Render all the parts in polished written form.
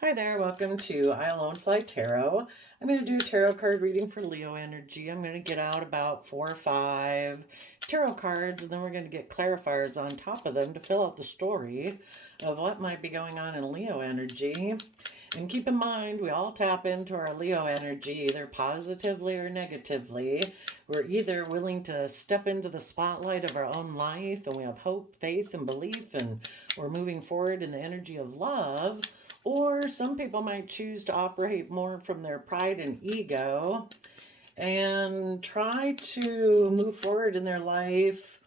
Hi there, welcome to I Alone Fly Tarot. I'm going to do a tarot card reading for Leo energy. I'm going to get out about 4 or 5 tarot cards, and then we're going to get clarifiers on top of them to fill out the story of what might be going on in Leo energy. And keep in mind, we all tap into our Leo energy, either positively or negatively. We're either willing to step into the spotlight of our own life, and we have hope, faith, and belief, and we're moving forward in the energy of love. Or some people might choose to operate more from their pride and ego and try to move forward in their life,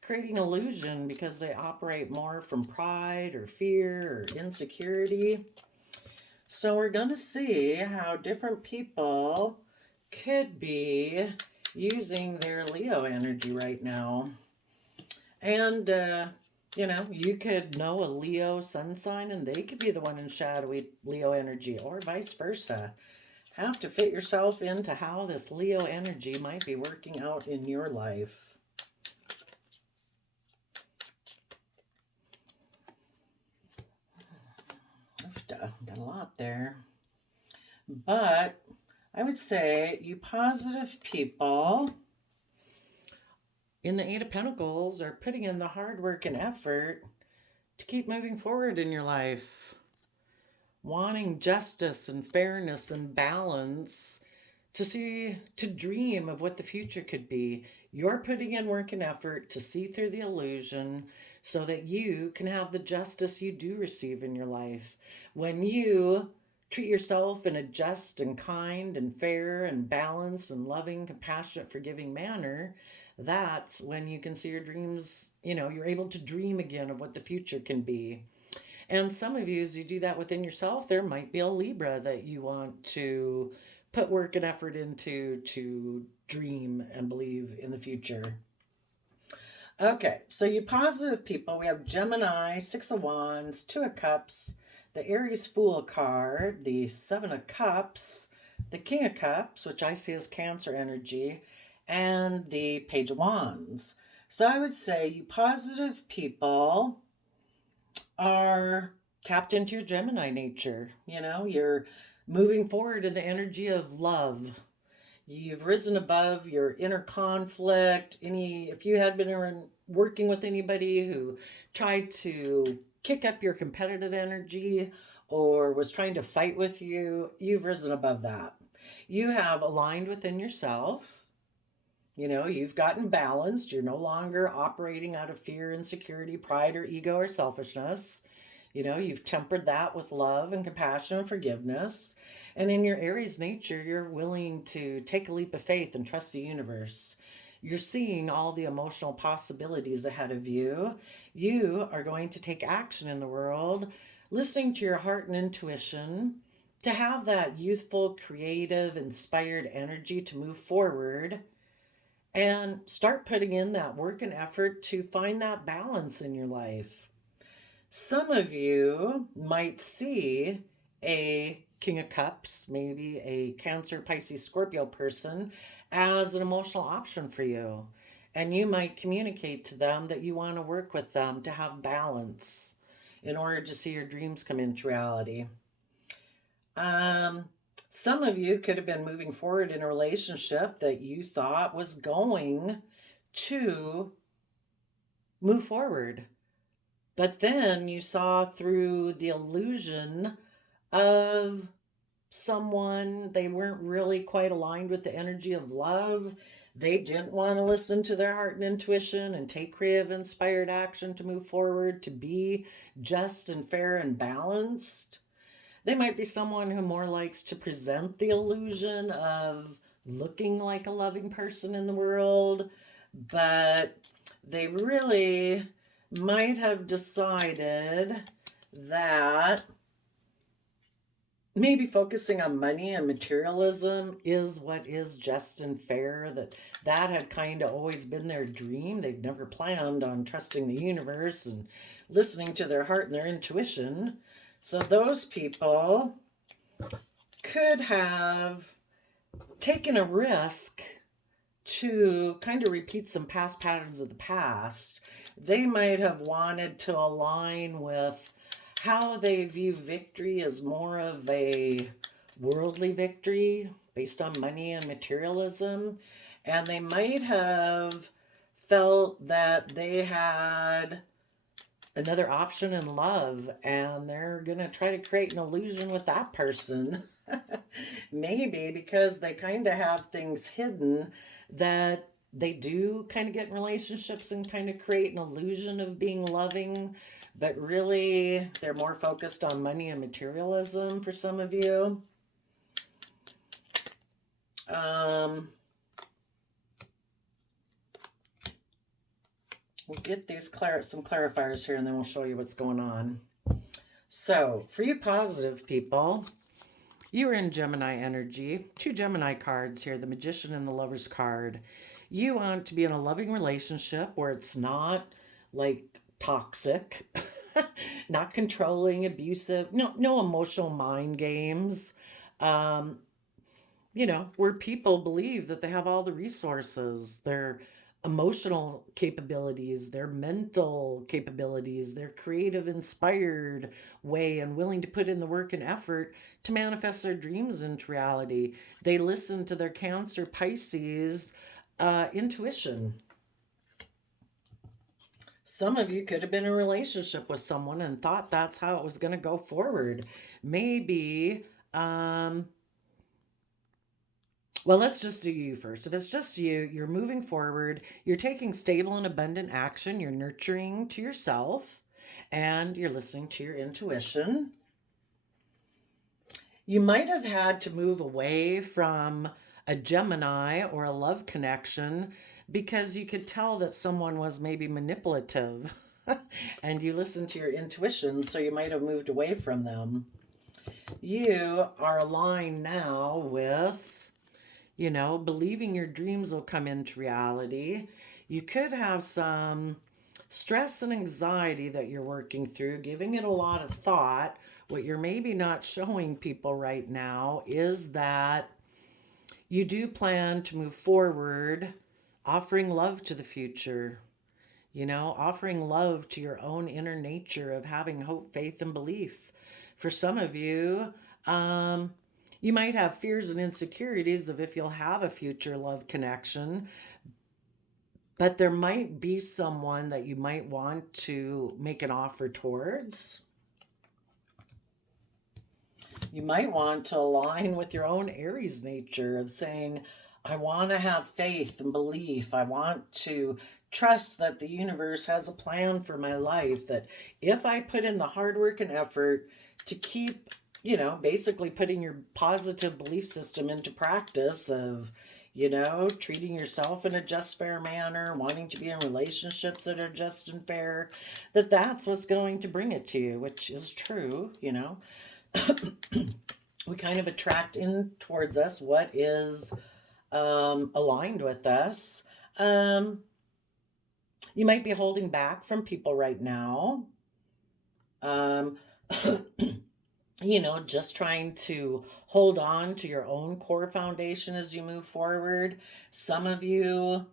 creating illusion because they operate more from pride or fear or insecurity. So we're going to see how different people could be using their Leo energy right now. And, you could know a Leo sun sign and they could be the one in shadowy Leo energy, or vice versa. Have to fit yourself into how this Leo energy might be working out in your life. Got a lot there. But I would say you positive people in the Eight of Pentacles are putting in the hard work and effort to keep moving forward in your life, wanting justice and fairness and balance, to dream of what the future could be. You're putting in work and effort to see through the illusion so that you can have the justice you do receive in your life. When you treat yourself in a just and kind and fair and balanced and loving, compassionate, forgiving manner, that's when you can see your dreams, you're able to dream again of what the future can be. And some of you, as you do that within yourself, there might be a Libra that you want to put work and effort into to dream and believe in the future. Okay, so you positive people, we have Gemini, 6 of Wands, 2 of Cups, the Aries Fool card, the 7 of Cups, the King of Cups, which I see as Cancer energy, and the Page of Wands. So I would say you positive people are tapped into your Gemini nature. You're moving forward in the energy of love. You've risen above your inner conflict. If you had been working with anybody who tried to kick up your competitive energy or was trying to fight with you, you've risen above that. You have aligned within yourself. You've gotten balanced. You're no longer operating out of fear, insecurity, pride, or ego, or selfishness. You've tempered that with love and compassion and forgiveness. And in your Aries nature, you're willing to take a leap of faith and trust the universe. You're seeing all the emotional possibilities ahead of you. You are going to take action in the world, listening to your heart and intuition, to have that youthful, creative, inspired energy to move forward and start putting in that work and effort to find that balance in your life. Some of you might see a King of Cups, maybe a Cancer, Pisces, Scorpio person as an emotional option for you. And you might communicate to them that you want to work with them to have balance in order to see your dreams come into reality. Some of you could have been moving forward in a relationship that you thought was going to move forward. But then you saw through the illusion of someone, they weren't really quite aligned with the energy of love. They didn't want to listen to their heart and intuition and take creative, inspired action to move forward, to be just and fair and balanced. They might be someone who more likes to present the illusion of looking like a loving person in the world, but they really might have decided that maybe focusing on money and materialism is what is just and fair, that had kind of always been their dream. They'd never planned on trusting the universe and listening to their heart and their intuition. So those people could have taken a risk to kind of repeat some past patterns of the past. They might have wanted to align with how they view victory as more of a worldly victory based on money and materialism. And they might have felt that they had another option in love, and they're going to try to create an illusion with that person. Maybe because they kind of have things hidden that they do kind of get in relationships and kind of create an illusion of being loving, but really they're more focused on money and materialism for some of you. We'll get these some clarifiers here, and then we'll show you what's going on. So for you positive people, you're in Gemini energy. 2 Gemini cards here, the Magician and the Lover's card. You want to be in a loving relationship where it's not like toxic, not controlling, abusive, no emotional mind games. You know, where people believe that they have all the resources, their emotional capabilities, their mental capabilities, their creative, inspired way, and willing to put in the work and effort to manifest their dreams into reality. They listen to their Cancer, Pisces intuition. Some of you could have been in a relationship with someone and thought that's how it was going to go forward. Maybe, well, let's just do you first. If it's just you, you're moving forward, you're taking stable and abundant action, you're nurturing to yourself, and you're listening to your intuition. You might have had to move away from a Gemini or a love connection because you could tell that someone was maybe manipulative and you listened to your intuition, so you might have moved away from them. You are aligned now with, you know, believing your dreams will come into reality. You could have some stress and anxiety that you're working through, giving it a lot of thought. What you're maybe not showing people right now is that you do plan to move forward, offering love to the future, you know, offering love to your own inner nature of having hope, faith, and belief. For some of you, you might have fears and insecurities of if you'll have a future love connection, but there might be someone that you might want to make an offer towards. You might want to align with your own Aries nature of saying, I want to have faith and belief. I want to trust that the universe has a plan for my life, that if I put in the hard work and effort to keep, you know, basically putting your positive belief system into practice of, you know, treating yourself in a just, fair manner, wanting to be in relationships that are just and fair, that's what's going to bring it to you, which is true, you know. We kind of attract in towards us what is aligned with us. You might be holding back from people right now. You know, just trying to hold on to your own core foundation as you move forward. Some of you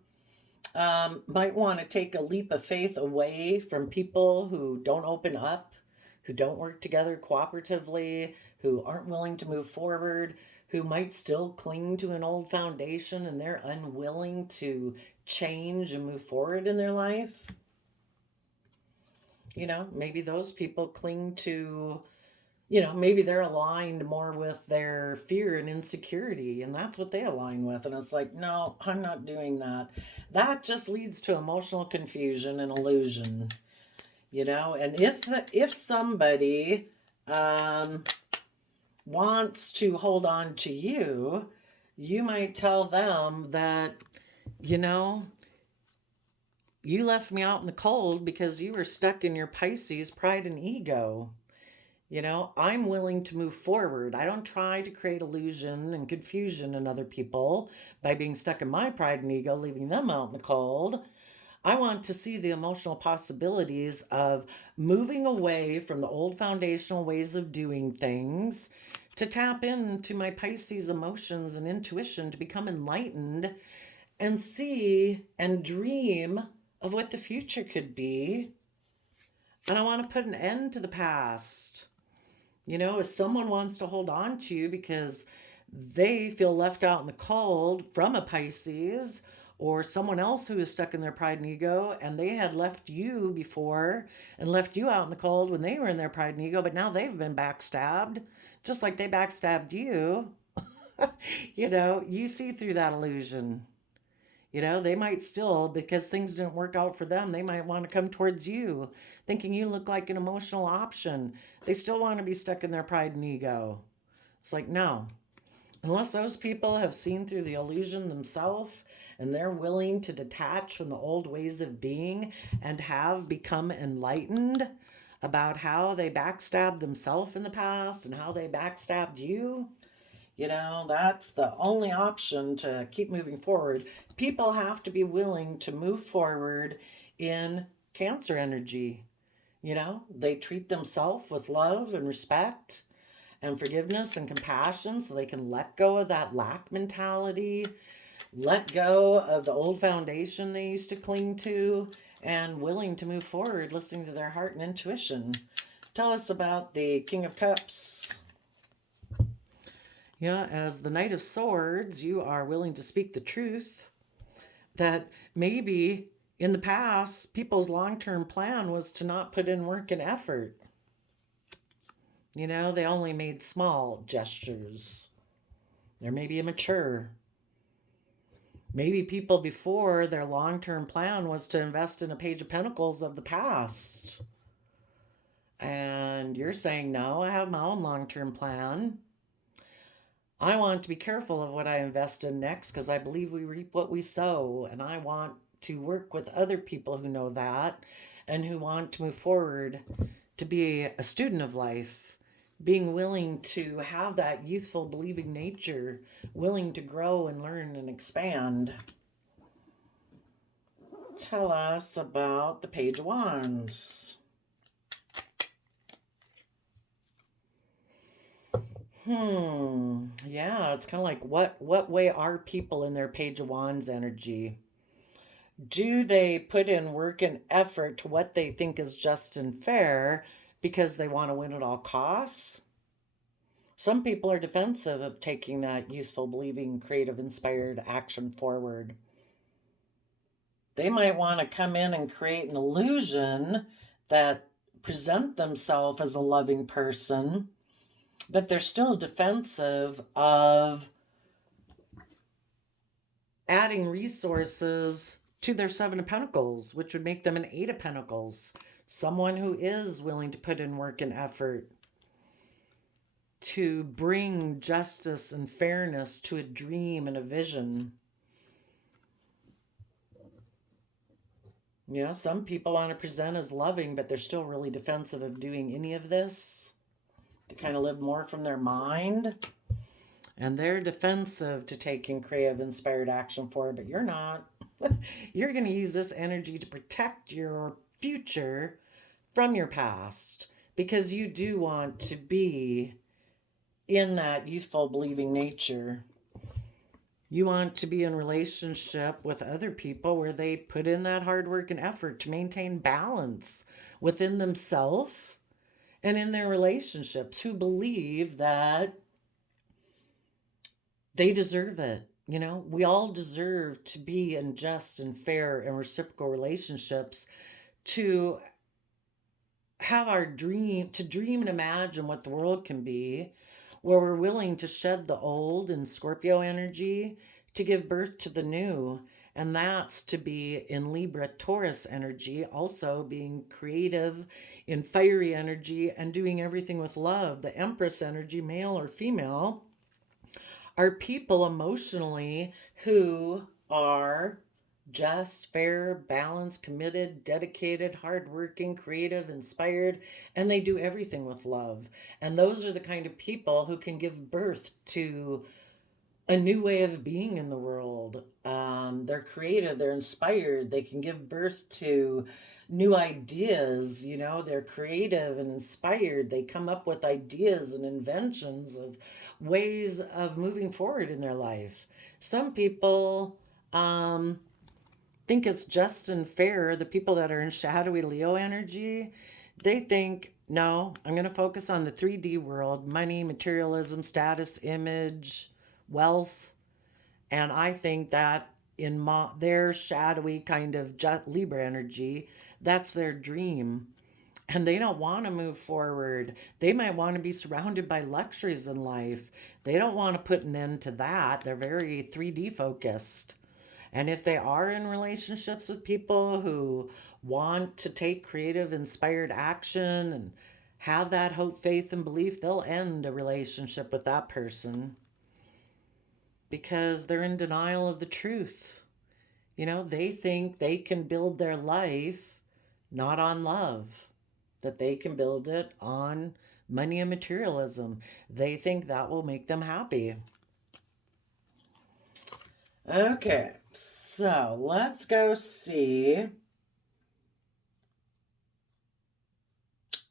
might want to take a leap of faith away from people who don't open up, who don't work together cooperatively, who aren't willing to move forward, who might still cling to an old foundation and they're unwilling to change and move forward in their life. You know, maybe those people cling to, you know, maybe they're aligned more with their fear and insecurity, and that's what they align with. And it's like, no, I'm not doing that. That just leads to emotional confusion and illusion, you know. And if somebody wants to hold on to you, you might tell them that, you know, you left me out in the cold because you were stuck in your Pisces pride and ego. You know, I'm willing to move forward. I don't try to create illusion and confusion in other people by being stuck in my pride and ego, leaving them out in the cold. I want to see the emotional possibilities of moving away from the old foundational ways of doing things to tap into my Pisces emotions and intuition to become enlightened and see and dream of what the future could be. And I want to put an end to the past. You know, if someone wants to hold on to you because they feel left out in the cold from a Pisces, or someone else who is stuck in their pride and ego and they had left you before and left you out in the cold when they were in their pride and ego, but now they've been backstabbed, just like they backstabbed you. You know, you see through that illusion. You know, they might still, because things didn't work out for them, they might want to come towards you, thinking you look like an emotional option. They still want to be stuck in their pride and ego. It's like, no. Unless those people have seen through the illusion themselves and they're willing to detach from the old ways of being and have become enlightened about how they backstabbed themselves in the past and how they backstabbed you, you know, that's the only option to keep moving forward. People have to be willing to move forward in Cancer energy. You know, they treat themselves with love and respect and forgiveness and compassion so they can let go of that lack mentality, let go of the old foundation they used to cling to, and willing to move forward, listening to their heart and intuition. Tell us about the King of Cups. Yeah, as the Knight of Swords, you are willing to speak the truth that maybe in the past, people's long-term plan was to not put in work and effort. You know, they only made small gestures. They're maybe immature. Maybe people before, their long-term plan was to invest in a Page of Pentacles of the past. And you're saying, no, I have my own long-term plan. I want to be careful of what I invest in next because I believe we reap what we sow. And I want to work with other people who know that and who want to move forward to be a student of life, being willing to have that youthful, believing nature, willing to grow and learn and expand. Tell us about the Page of Wands. Yeah, it's kind of like what way are people in their Page of Wands energy? Do they put in work and effort to what they think is just and fair because they want to win at all costs? Some people are defensive of taking that youthful, believing, creative, inspired action forward. They might want to come in and create an illusion that present themselves as a loving person, but they're still defensive of adding resources to their Seven of Pentacles, which would make them an Eight of Pentacles. Someone who is willing to put in work and effort to bring justice and fairness to a dream and a vision. You know, some people want to present as loving, but they're still really defensive of doing any of this. They kind of live more from their mind. And they're defensive to taking creative, inspired action for it, but you're not. You're going to use this energy to protect your future from your past because you do want to be in that youthful, believing nature. You want to be in relationship with other people where they put in that hard work and effort to maintain balance within themselves and in their relationships, who believe that they deserve it. You know, we all deserve to be in just and fair and reciprocal relationships, to have our dream, to dream and imagine what the world can be, where we're willing to shed the old in Scorpio energy to give birth to the new. And that's to be in Libra Taurus energy, also being creative in fiery energy and doing everything with love. The Empress energy, male or female, are people emotionally who are just, fair, balanced, committed, dedicated, hardworking, creative, inspired, and they do everything with love. And those are the kind of people who can give birth to a new way of being in the world. They're creative, they're inspired, they can give birth to new ideas. You know, they're creative and inspired. They come up with ideas and inventions of ways of moving forward in their life. Some people think it's just and fair. The people that are in shadowy Leo energy They think, no, I'm going to focus on the 3D world, money, materialism, status, image, wealth. And I think that in their shadowy kind of Libra energy, that's their dream. And they don't want to move forward. They might want to be surrounded by luxuries in life. They don't want to put an end to that. They're very 3D focused. And if they are in relationships with people who want to take creative, inspired action and have that hope, faith, and belief, they'll end a relationship with that person because they're in denial of the truth. You know, they think they can build their life not on love, that they can build it on money and materialism. They think that will make them happy. Okay, so let's go see.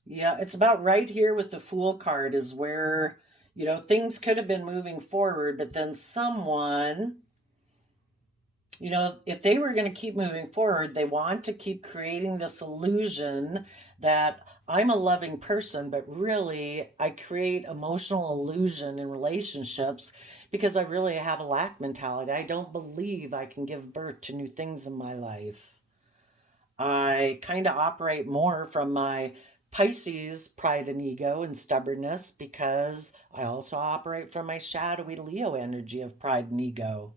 Yeah, it's about right here with the Fool card is where, you know, things could have been moving forward, but then someone, you know, if they were going to keep moving forward, they want to keep creating this illusion that I'm a loving person, but really I create emotional illusion in relationships because I really have a lack mentality. I don't believe I can give birth to new things in my life. I kind of operate more from my Pisces pride and ego and stubbornness because I also operate from my shadowy Leo energy of pride and ego.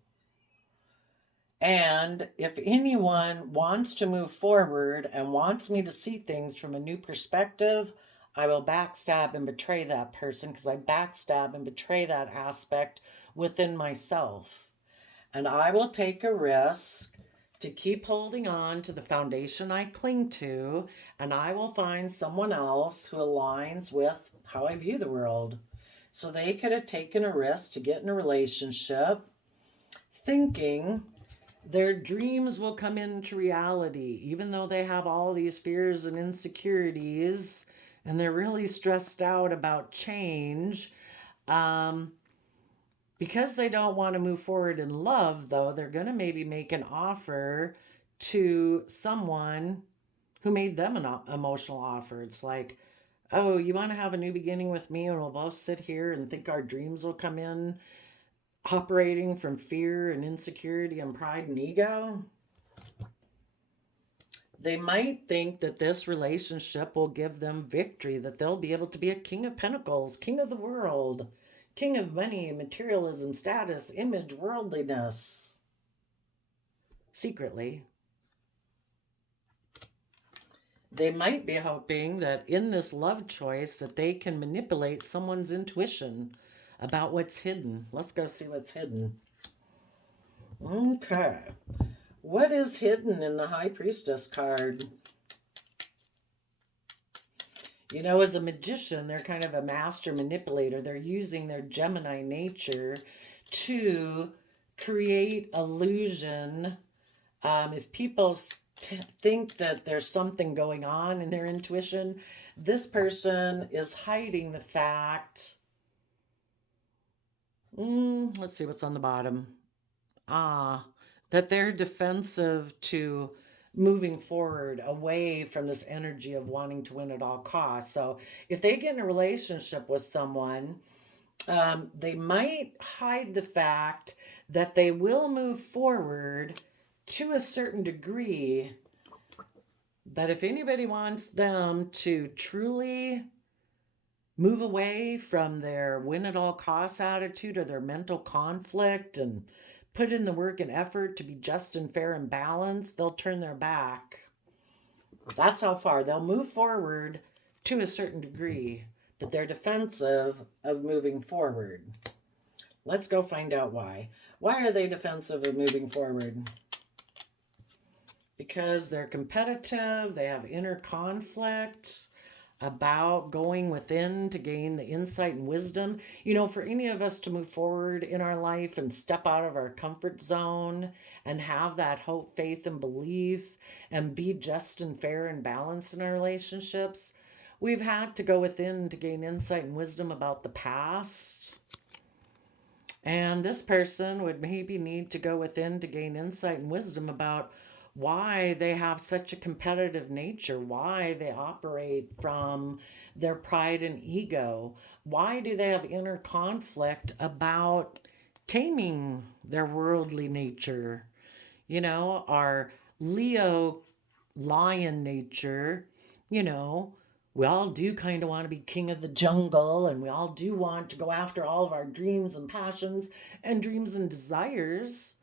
And if anyone wants to move forward and wants me to see things from a new perspective, I will backstab and betray that person because I backstab and betray that aspect within myself. And I will take a risk to keep holding on to the foundation I cling to, and I will find someone else who aligns with how I view the world. So they could have taken a risk to get in a relationship thinking their dreams will come into reality, even though they have all these fears and insecurities, and they're really stressed out about change. Because they don't want to move forward in love, though, they're going to maybe make an offer to someone who made them an emotional offer. It's like, oh, you want to have a new beginning with me, and we'll both sit here and think our dreams will come in operating from fear and insecurity and pride and ego. They might think that this relationship will give them victory, that they'll be able to be a king of pentacles, king of the world, king of money, materialism, status, image, worldliness. Secretly. They might be hoping that in this love choice that they can manipulate someone's intuition about what's hidden. Let's go see what's hidden. Okay. What is hidden in the High Priestess card? You know, as a magician, they're kind of a master manipulator. They're using their Gemini nature to create illusion. If people think that there's something going on in their intuition, this person is hiding the fact. Let's see what's on the bottom. That they're defensive to moving forward away from this energy of wanting to win at all costs. So if they get in a relationship with someone, they might hide the fact that they will move forward to a certain degree. But if anybody wants them to truly move away from their win at all costs attitude or their mental conflict and put in the work and effort to be just and fair and balanced, they'll turn their back. That's how far. They'll move forward to a certain degree, but they're defensive of moving forward. Let's go find out why. Why are they defensive of moving forward? Because they're competitive, they have inner conflict about going within to gain the insight and wisdom. You know, for any of us to move forward in our life and step out of our comfort zone and have that hope, faith, and belief and be just and fair and balanced in our relationships, we've had to go within to gain insight and wisdom about the past. And this person would maybe need to go within to gain insight and wisdom about why they have such a competitive nature, why they operate from their pride and ego. Why do they have inner conflict about taming their worldly nature? Our Leo lion nature, you know, we all do kind of want to be king of the jungle, and we all do want to go after all of our dreams and passions and dreams and desires.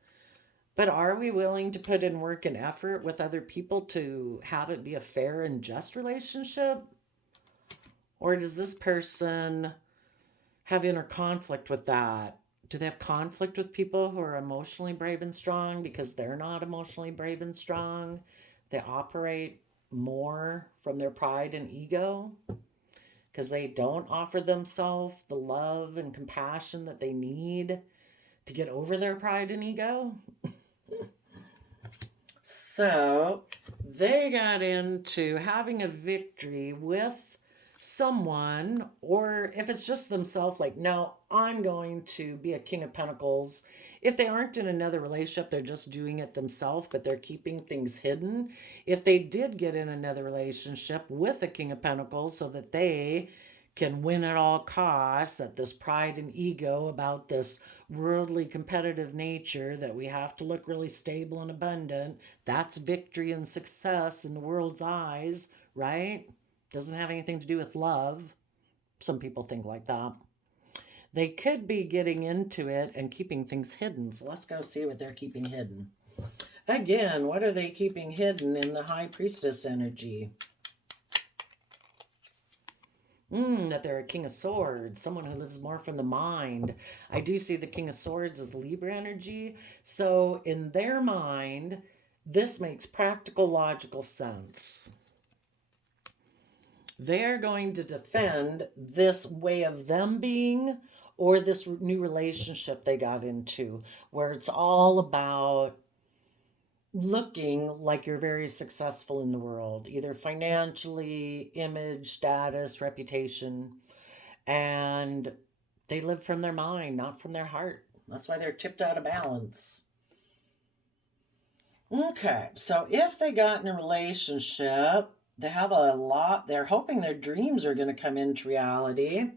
But are we willing to put in work and effort with other people to have it be a fair and just relationship? Or does this person have inner conflict with that? Do they have conflict with people who are emotionally brave and strong because they're not emotionally brave and strong? They operate more from their pride and ego because they don't offer themselves the love and compassion that they need to get over their pride and ego. So they got into having a victory with someone, or if it's just themselves, like, no, I'm going to be a king of pentacles. If they aren't in another relationship, they're just doing it themselves, but they're keeping things hidden. If they did get in another relationship with a king of pentacles so that they can win at all costs, at this pride and ego about this worldly competitive nature that we have to look really stable and abundant, that's victory and success in the world's eyes, right? Doesn't have anything to do with love. Some people think like that. They could be getting into it and keeping things hidden. So let's go see what they're keeping hidden. Again, what are they keeping hidden in the High Priestess energy? That they're a King of Swords, someone who lives more from the mind. I do see the King of Swords as Libra energy. So in their mind, this makes practical, logical sense. They're going to defend this way of them being, or this new relationship they got into, where it's all about looking like you're very successful in the world, either financially, image, status, reputation, and they live from their mind, not from their heart. That's why they're tipped out of balance. Okay, so if they got in a relationship, they have a lot, they're hoping their dreams are going to come into reality,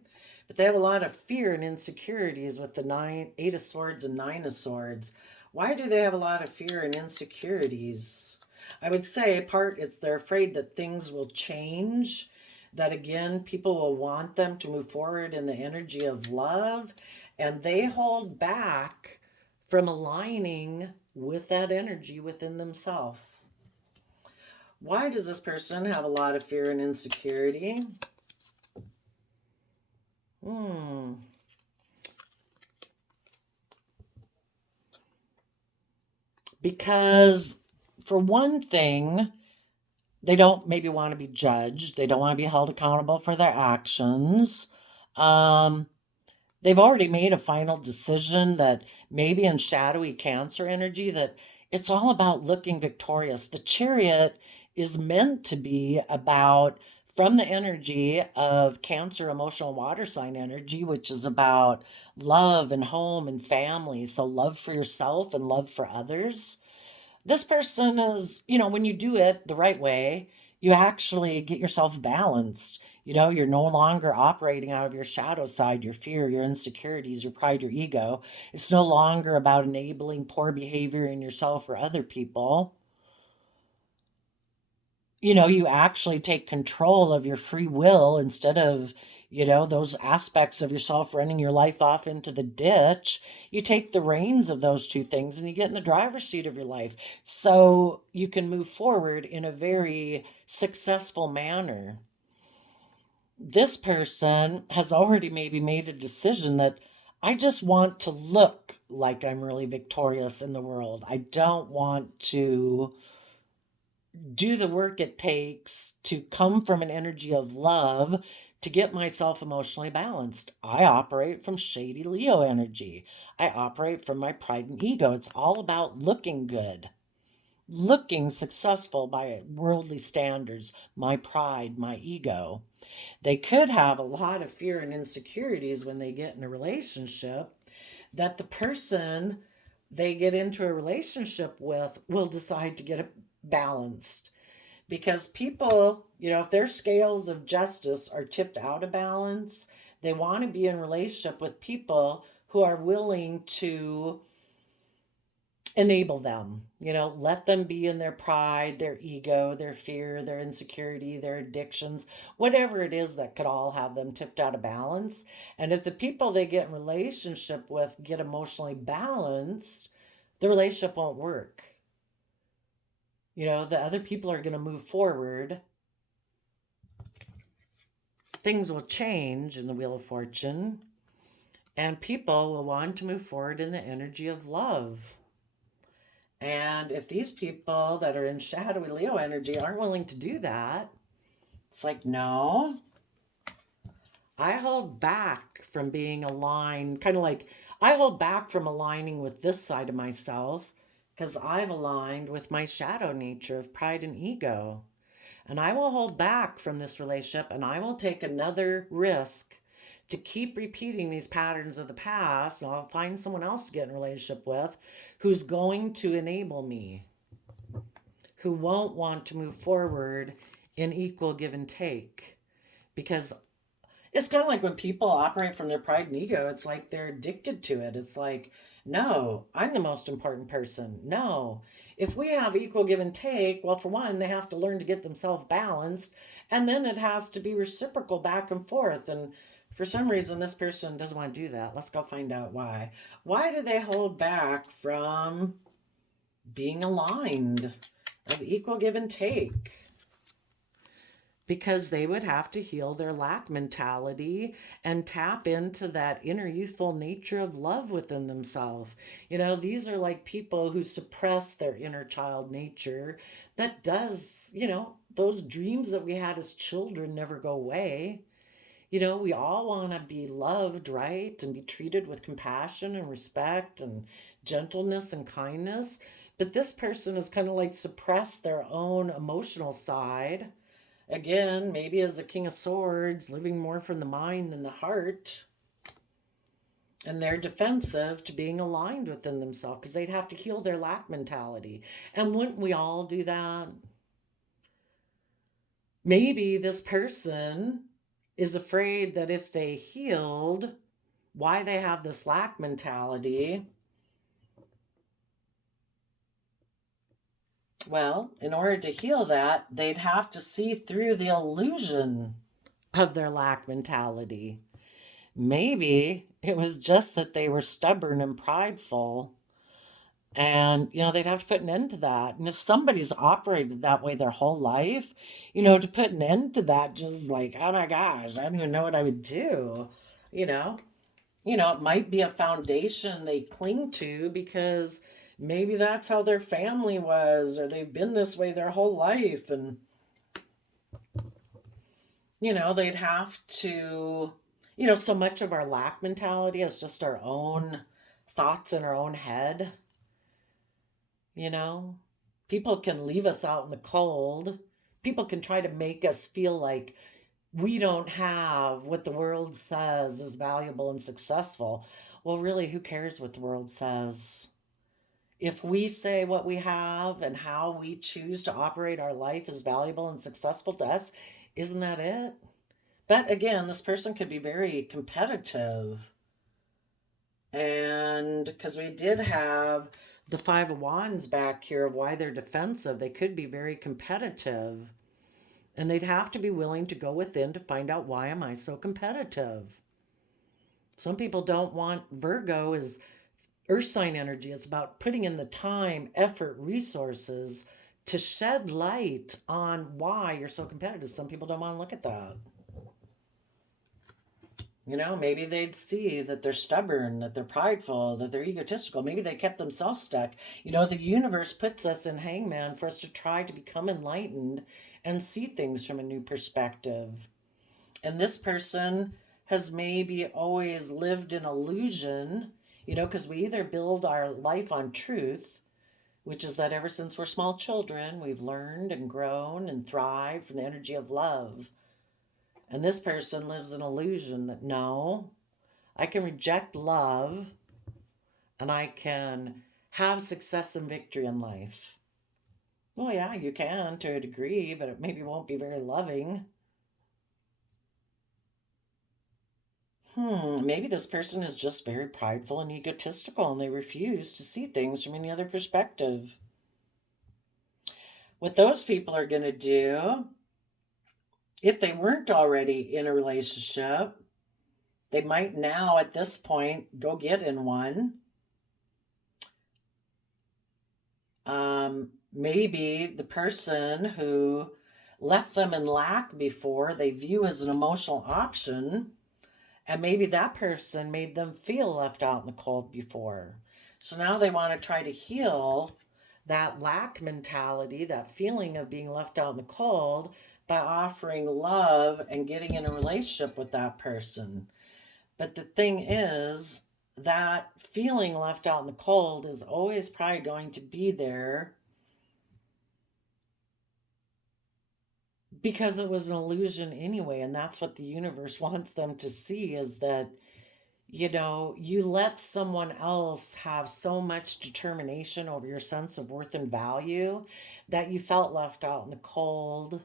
but they have a lot of fear and insecurities with the Eight of Swords and Nine of Swords. Why do they have a lot of fear and insecurities? I would say they're afraid that things will change, that again, people will want them to move forward in the energy of love, and they hold back from aligning with that energy within themselves. Why does this person have a lot of fear and insecurity? Because, for one thing, they don't maybe want to be judged. They don't want to be held accountable for their actions. They've already made a final decision that maybe in shadowy Cancer energy that it's all about looking victorious. The Chariot is meant to be about, from the energy of Cancer emotional water sign energy, which is about love and home and family. So love for yourself and love for others. This person is, when you do it the right way, you actually get yourself balanced. You're no longer operating out of your shadow side, your fear, your insecurities, your pride, your ego. It's no longer about enabling poor behavior in yourself or other people. You actually take control of your free will instead of, those aspects of yourself running your life off into the ditch. You take the reins of those two things and you get in the driver's seat of your life so you can move forward in a very successful manner. This person has already maybe made a decision that I just want to look like I'm really victorious in the world. I don't want to do the work it takes to come from an energy of love to get myself emotionally balanced. I operate from shady Leo energy. I operate from my pride and ego. It's all about looking good, looking successful by worldly standards, my pride, my ego. They could have a lot of fear and insecurities when they get in a relationship that the person they get into a relationship with will decide to get balanced. Because people, if their scales of justice are tipped out of balance, they want to be in relationship with people who are willing to enable them, let them be in their pride, their ego, their fear, their insecurity, their addictions, whatever it is that could all have them tipped out of balance. And if the people they get in relationship with get emotionally balanced, the relationship won't work. The other people are going to move forward. Things will change in the Wheel of Fortune, and people will want to move forward in the energy of love. And if these people that are in shadowy Leo energy aren't willing to do that, it's like, no, I hold back from being aligned, kind of like I hold back from aligning with this side of myself because I've aligned with my shadow nature of pride and ego. And I will hold back from this relationship, and I will take another risk to keep repeating these patterns of the past, and I'll find someone else to get in a relationship with who's going to enable me, who won't want to move forward in equal give and take. Because it's kind of like when people operate from their pride and ego, it's like they're addicted to it. It's like, no, I'm the most important person. No. If we have equal give and take, well, for one, they have to learn to get themselves balanced, and then it has to be reciprocal back and forth. And for some reason, this person doesn't want to do that. Let's go find out why. Why do they hold back from being aligned of equal give and take? Because they would have to heal their lack mentality and tap into that inner youthful nature of love within themselves. These are like people who suppress their inner child nature that does, those dreams that we had as children never go away. We all want to be loved, right? And be treated with compassion and respect and gentleness and kindness. But this person has kind of like suppressed their own emotional side. Again, maybe as a King of Swords, living more from the mind than the heart. And they're defensive to being aligned within themselves because they'd have to heal their lack mentality. And wouldn't we all do that? Maybe this person is afraid that if they healed why they have this lack mentality, well, in order to heal that, they'd have to see through the illusion of their lack mentality. Maybe it was just that they were stubborn and prideful, and they'd have to put an end to that. And if somebody's operated that way their whole life, to put an end to that, just like, oh my gosh, I don't even know what I would do. It might be a foundation they cling to because maybe that's how their family was, or they've been this way their whole life. And, they'd have to, so much of our lack mentality is just our own thoughts in our own head. People can leave us out in the cold. People can try to make us feel like we don't have what the world says is valuable and successful. Well, really, who cares what the world says? If we say what we have and how we choose to operate our life is valuable and successful to us, isn't that it? But again, this person could be very competitive. And because we did have the Five of Wands back here of why they're defensive, they could be very competitive. And they'd have to be willing to go within to find out, why am I so competitive? Some people don't want, Virgo is earth sign energy. It's about putting in the time, effort, resources to shed light on why you're so competitive. Some people don't want to look at that. Maybe they'd see that they're stubborn, that they're prideful, that they're egotistical. Maybe they kept themselves stuck. The universe puts us in Hangman for us to try to become enlightened and see things from a new perspective. And this person has maybe always lived in illusion, because we either build our life on truth, which is that ever since we're small children, we've learned and grown and thrived from the energy of love. And this person lives in illusion that, no, I can reject love and I can have success and victory in life. Well, yeah, you can to a degree, but it maybe won't be very loving. Maybe this person is just very prideful and egotistical and they refuse to see things from any other perspective. What those people are going to do, if they weren't already in a relationship, they might now at this point go get in one. Maybe the person who left them in lack before they view as an emotional option, and maybe that person made them feel left out in the cold before. So now they want to try to heal that lack mentality, that feeling of being left out in the cold, by offering love and getting in a relationship with that person. But the thing is, that feeling left out in the cold is always probably going to be there because it was an illusion anyway. And that's what the universe wants them to see, is that, you let someone else have so much determination over your sense of worth and value that you felt left out in the cold,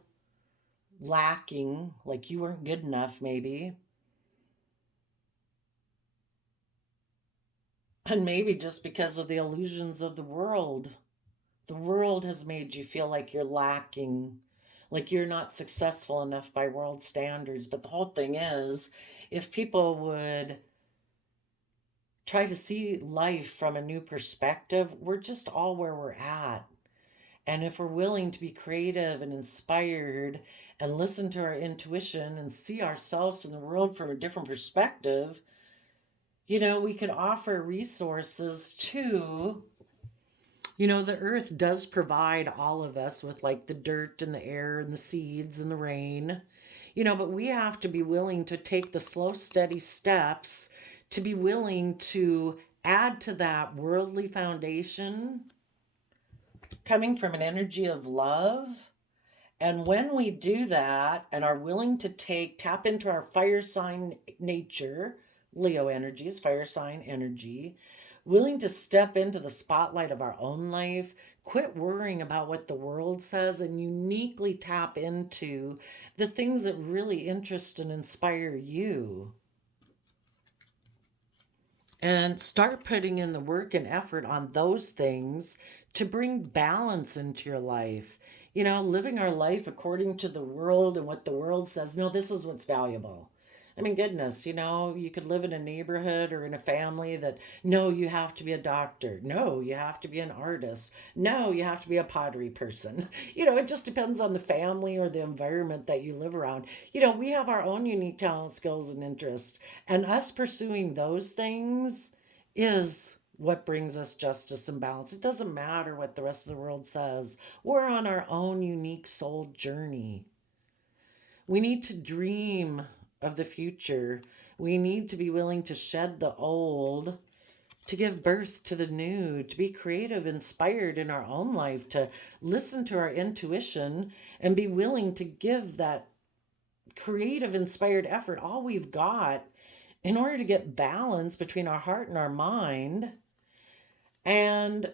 lacking, like you weren't good enough, maybe. And maybe just because of the illusions of the world. The world has made you feel like you're lacking, like you're not successful enough by world standards. But the whole thing is, if people would try to see life from a new perspective, we're just all where we're at. And if we're willing to be creative and inspired and listen to our intuition and see ourselves in the world from a different perspective, we could offer resources to, the earth does provide all of us with like the dirt and the air and the seeds and the rain, but we have to be willing to take the slow, steady steps to be willing to add to that worldly foundation coming from an energy of love. And when we do that and are willing to tap into our fire sign nature, Leo energy is fire sign energy, willing to step into the spotlight of our own life, quit worrying about what the world says, and uniquely tap into the things that really interest and inspire you. And start putting in the work and effort on those things to bring balance into your life. Living our life according to the world and what the world says. No, this is what's valuable. I mean, goodness, you could live in a neighborhood or in a family that, no, you have to be a doctor. No, you have to be an artist. No, you have to be a pottery person. It just depends on the family or the environment that you live around. We have our own unique talent, skills, and interests. And us pursuing those things is what brings us justice and balance. It doesn't matter what the rest of the world says. We're on our own unique soul journey. We need to dream of the future. We need to be willing to shed the old, to give birth to the new, to be creative, inspired in our own life, to listen to our intuition and be willing to give that creative, inspired effort all we've got in order to get balance between our heart and our mind. And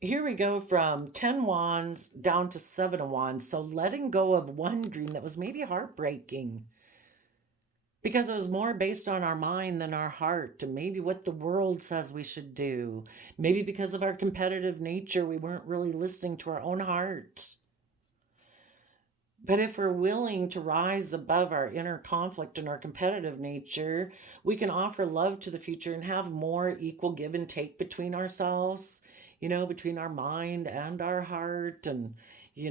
here we go from 10 wands down to 7 of wands. So letting go of one dream that was maybe heartbreaking because it was more based on our mind than our heart, and maybe what the world says we should do. Maybe because of our competitive nature, we weren't really listening to our own heart. But if we're willing to rise above our inner conflict and our competitive nature, we can offer love to the future and have more equal give and take between ourselves, between our mind and our heart, and,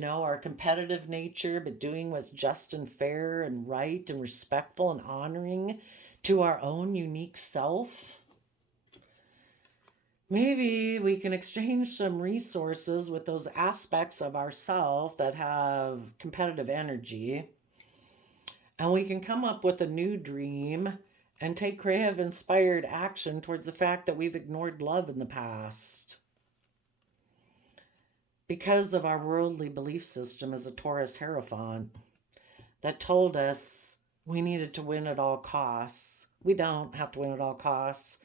our competitive nature, but doing what's just and fair and right and respectful and honoring to our own unique self. Maybe we can exchange some resources with those aspects of ourself that have competitive energy, and we can come up with a new dream and take creative, inspired action towards the fact that we've ignored love in the past because of our worldly belief system as a Taurus Hierophant that told us we needed to win at all costs. We don't have to win at all costs.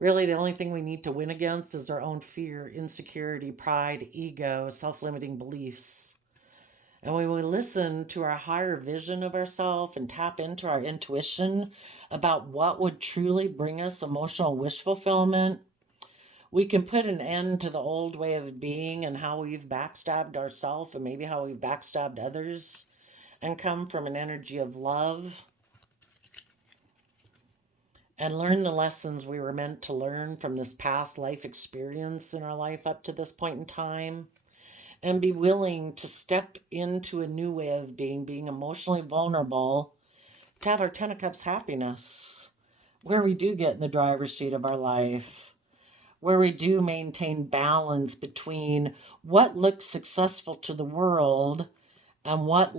Really, the only thing we need to win against is our own fear, insecurity, pride, ego, self-limiting beliefs. And when we listen to our higher vision of ourselves and tap into our intuition about what would truly bring us emotional wish fulfillment, we can put an end to the old way of being and how we've backstabbed ourselves and maybe how we've backstabbed others, and come from an energy of love and learn the lessons we were meant to learn from this past life experience in our life up to this point in time, and be willing to step into a new way of being emotionally vulnerable, to have our Ten of Cups happiness, where we do get in the driver's seat of our life, where we do maintain balance between what looks successful to the world and what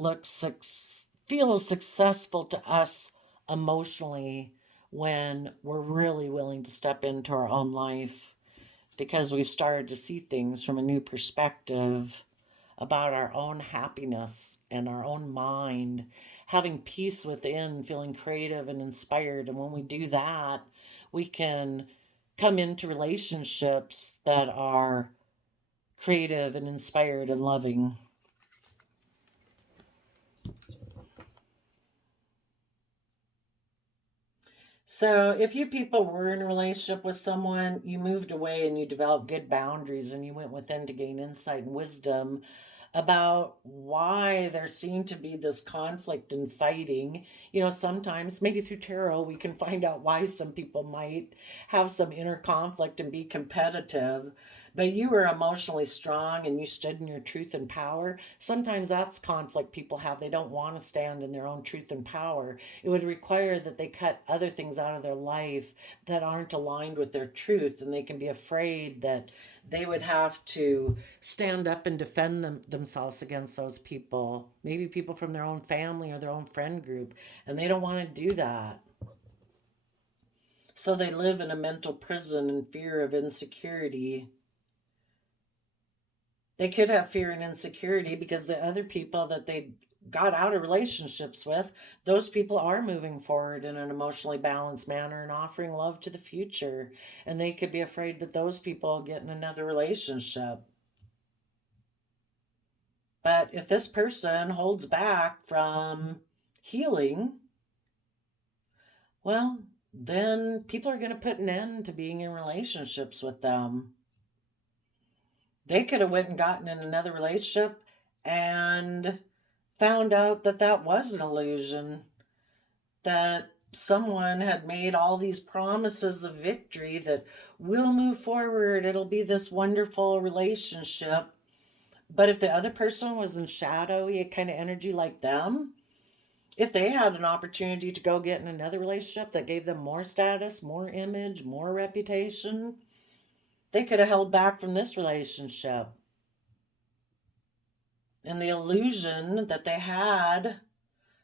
feels successful to us emotionally, when we're really willing to step into our own life because we've started to see things from a new perspective about our own happiness and our own mind, having peace within, feeling creative and inspired. And when we do that, we can come into relationships that are creative and inspired and loving. So, if you people were in a relationship with someone, you moved away and you developed good boundaries and you went within to gain insight and wisdom about why there seemed to be this conflict and fighting. Sometimes, maybe through tarot, we can find out why some people might have some inner conflict and be competitive. But you were emotionally strong and you stood in your truth and power. Sometimes that's conflict people have. They don't want to stand in their own truth and power. It would require that they cut other things out of their life that aren't aligned with their truth, and they can be afraid that they would have to stand up and defend themselves against those people, maybe people from their own family or their own friend group, and they don't want to do that. So they live in a mental prison in fear of insecurity. They could have fear and insecurity because the other people that they got out of relationships with, those people are moving forward in an emotionally balanced manner and offering love to the future. And they could be afraid that those people get in another relationship. But if this person holds back from healing, well, then people are going to put an end to being in relationships with them. They could have went and gotten in another relationship and found out that that was an illusion, that someone had made all these promises of victory that we'll move forward, it'll be this wonderful relationship. But if the other person was in shadowy kind of energy like them, if they had an opportunity to go get in another relationship that gave them more status, more image, more reputation, they could have held back from this relationship. And the illusion that they had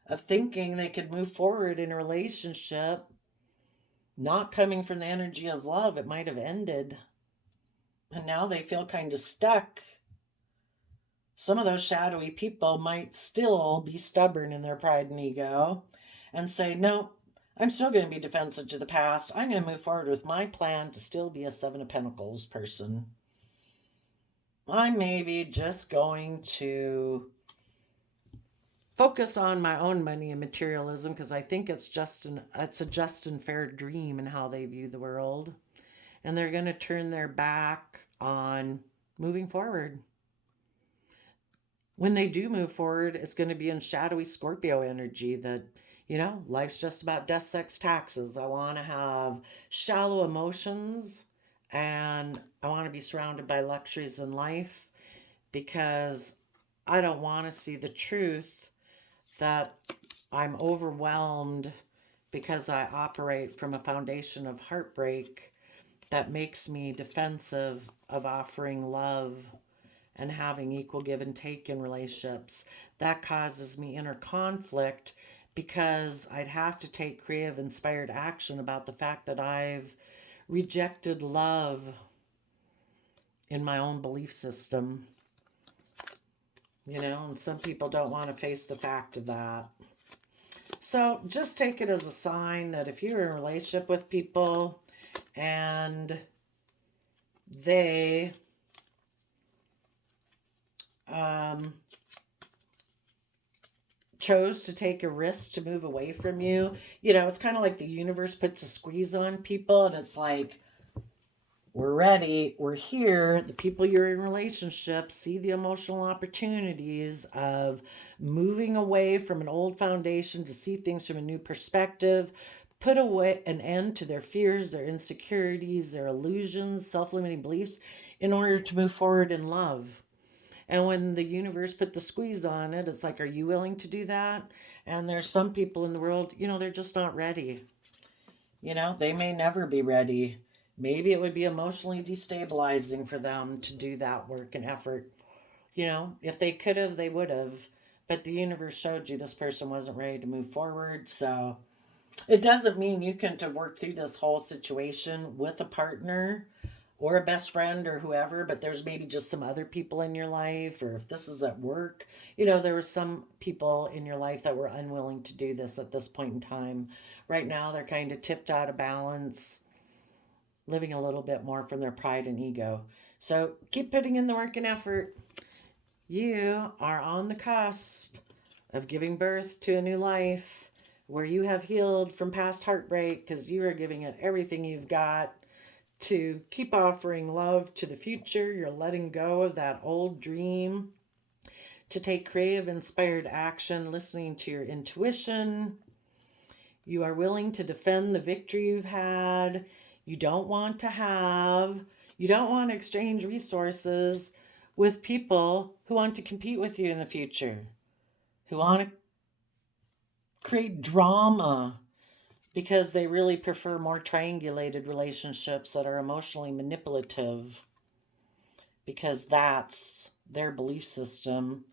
of thinking they could move forward in a relationship, not coming from the energy of love, it might have ended. And now they feel kind of stuck. Some of those shadowy people might still be stubborn in their pride and ego and say, no, I'm still going to be defensive to the past. I'm going to move forward with my plan to still be a Seven of Pentacles person. I'm maybe just going to focus on my own money and materialism because I think it's a just and fair dream in how they view the world. And they're going to turn their back on moving forward. When they do move forward, it's going to be in shadowy Scorpio energy that, life's just about death, sex, taxes. I want to have shallow emotions and I want to be surrounded by luxuries in life because I don't want to see the truth that I'm overwhelmed because I operate from a foundation of heartbreak that makes me defensive of offering love and having equal give and take in relationships. That causes me inner conflict because I'd have to take creative, inspired action about the fact that I've rejected love in my own belief system. And some people don't want to face the fact of that. So just take it as a sign that if you're in a relationship with people and they chose to take a risk to move away from you. You know, it's kind of like the universe puts a squeeze on people, and it's like, we're ready, we're here. The people you're in relationships see the emotional opportunities of moving away from an old foundation to see things from a new perspective, put away an end to their fears, their insecurities, their illusions, self-limiting beliefs, in order to move forward in love. And when the universe put the squeeze on it, it's like, are you willing to do that? And there's some people in the world, you know, they're just not ready. You know, they may never be ready. Maybe it would be emotionally destabilizing for them to do that work and effort. You know, if they could have, they would have. But the universe showed you this person wasn't ready to move forward. So it doesn't mean you couldn't have worked through this whole situation with a partner or a best friend or whoever, but there's maybe just some other people in your life, or if this is at work, you know, there were some people in your life that were unwilling to do this at this point in time. Right now, they're kind of tipped out of balance, living a little bit more from their pride and ego. So keep putting in the work and effort. You are on the cusp of giving birth to a new life where you have healed from past heartbreak because you are giving it everything you've got to keep offering love to the future. You're letting go of that old dream to take creative, inspired action, listening to your intuition. You are willing to defend the victory you've had. You don't want to exchange resources with people who want to compete with you in the future, who want to create drama because they really prefer more triangulated relationships that are emotionally manipulative, because that's their belief system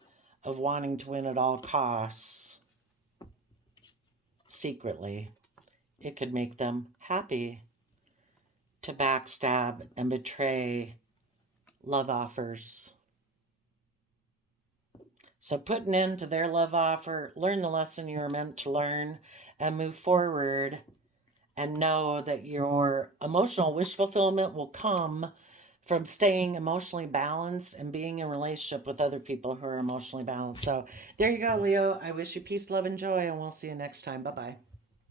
of wanting to win at all costs. Secretly, it could make them happy to backstab and betray love offers. So put an end to their love offer, learn the lesson you were meant to learn, and move forward, and know that your emotional wish fulfillment will come from staying emotionally balanced and being in a relationship with other people who are emotionally balanced. So there you go, Leo. I wish you peace, love, and joy, and we'll see you next time. Bye-bye.